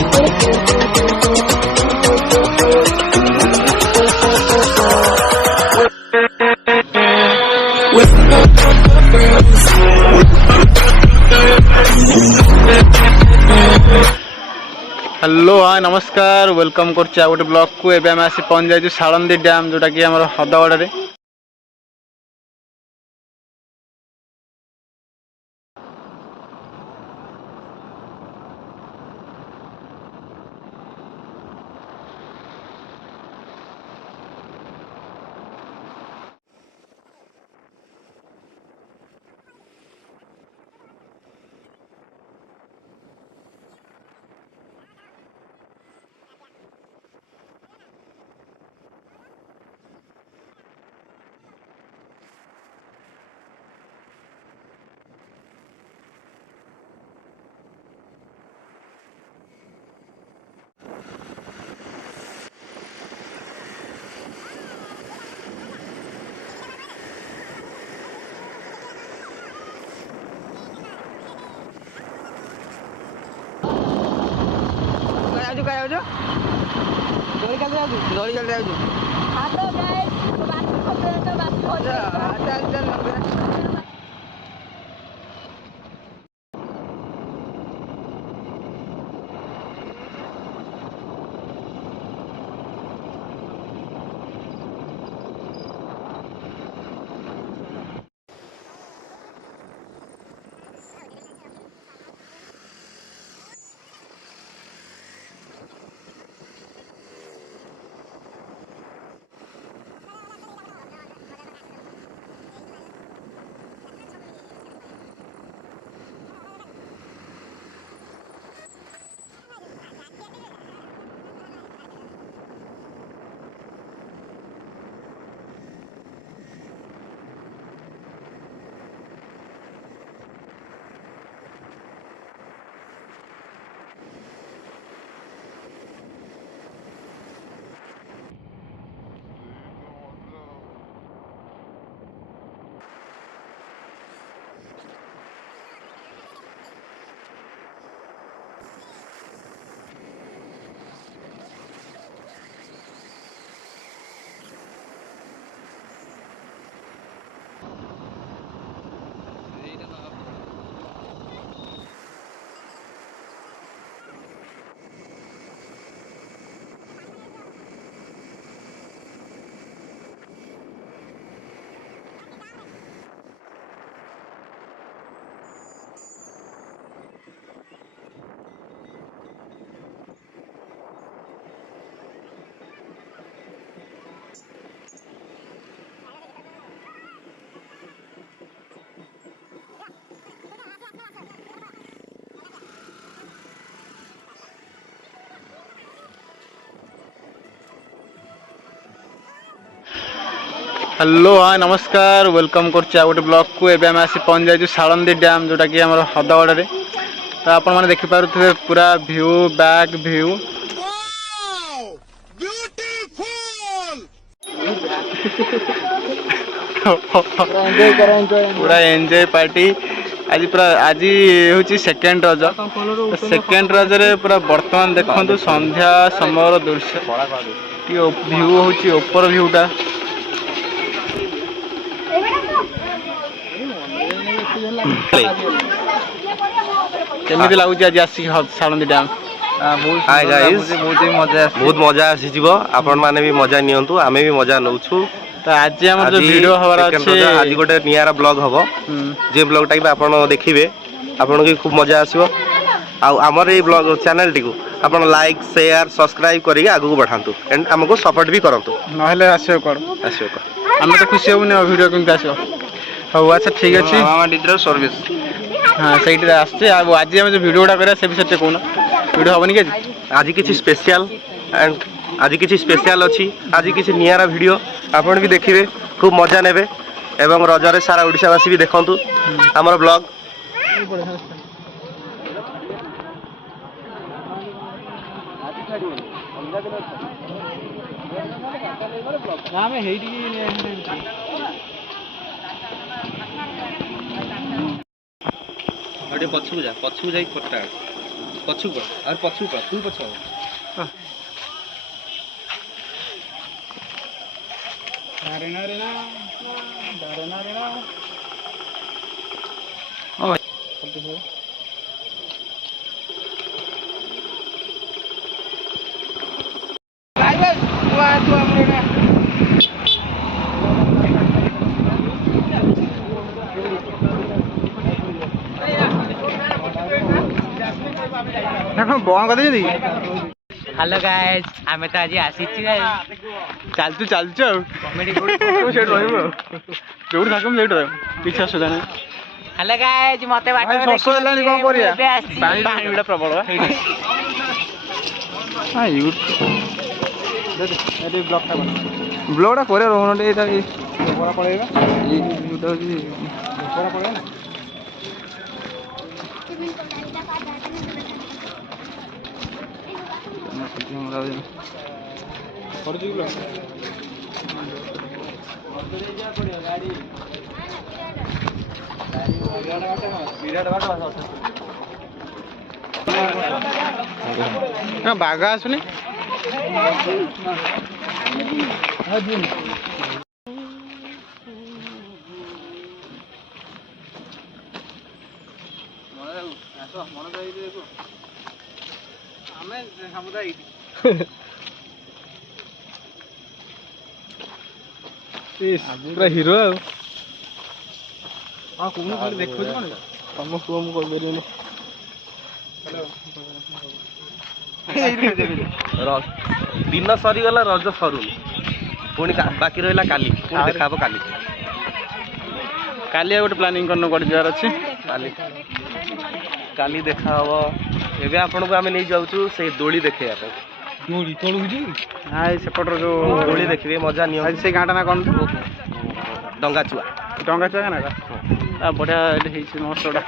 Hello हाँ नमस्कार welcome कर गोटे ब्लॉग को एवं आम आसी पहुँच जाइए सालंदी डैम जोटा कि आम हदगड़ में। दौड़ी चल हेलो हाँ नमस्कार वेलकम कर गोटे ब्लॉग को एवं आम आसी पहुँच जाइए सालंदी डैम जोटा कि आम हदगड़ में। तो आपण मैंने देखिपे पूरा व्यू बैक व्यू पूरा एंजॉय पार्टी आज पूरा आज हूँ सेकेंड रज। सेकेंड रज रे पूरा बर्तमान देखु संध्या समय दृश्य व्यू हूँ ऊपर व्यूटा केमिति लागुची आज आसी सालंदी डैम। हाय गाइस बहुत मजा आसी आपण माने भी मजा नियंतु आमे भी मजा नउछु। तो आज हमर जो वीडियो हवार अछि आज गोटे नियारा ब्लॉग हबो जे ब्लॉग टाइप आपण देखिबे आपण के खूब मजा आसीबो। आ हमर ए ब्लॉग चैनल टी को आपण लाइक शेयर सब्सक्राइब करी आगु बढ़ांतु एंड हमको सपोर्ट भी करंतु नहले आसीओ हम तो खुशी होबने वीडियो केमति आसीओ। हो अच्छा ठीक अछि मामा डिजिटल सर्विस हाँ सही आसছে आज हम जो वीडियोटा करा से विषय कोन वीडियो हबनी के आज किछि स्पेशल एंड आज किछि स्पेशल अछि आज किछि नियारा वीडियो आपण भी देखिबे खूब मजा नेबे एवं रजरे सारा ओडिशावासी भी देखंतु हमर ब्लॉग। पछू जा जाई फटा पछू पर और पछू पर तू पछू बण कर हेलो गाइस आमे तो आज आसीची चलचु चलचु कॉमेडी से जो थकम से किसी असुविधा नहीं हेलो गाइस मते बाटा शस है कौन कर पानी गुड़ा प्रबल ब्लगटा कर बाघ आसुनी पूरा हिरो देखो तुम पुआ मुझे दिन सरीगला रज सरुन पुणी बाकी रहा काली देखा काली काली गोटे प्लानिंग करना कौन जार अच्छी काली काली देखा हम एवं आपन को आम नहीं जाऊँ से दोली देखे हाय सेपटर जो दोली देखिए मजा नहीं से गाँटा ना कौन डंगा चुआ डंगा चुआ ना बढ़िया मस्तटा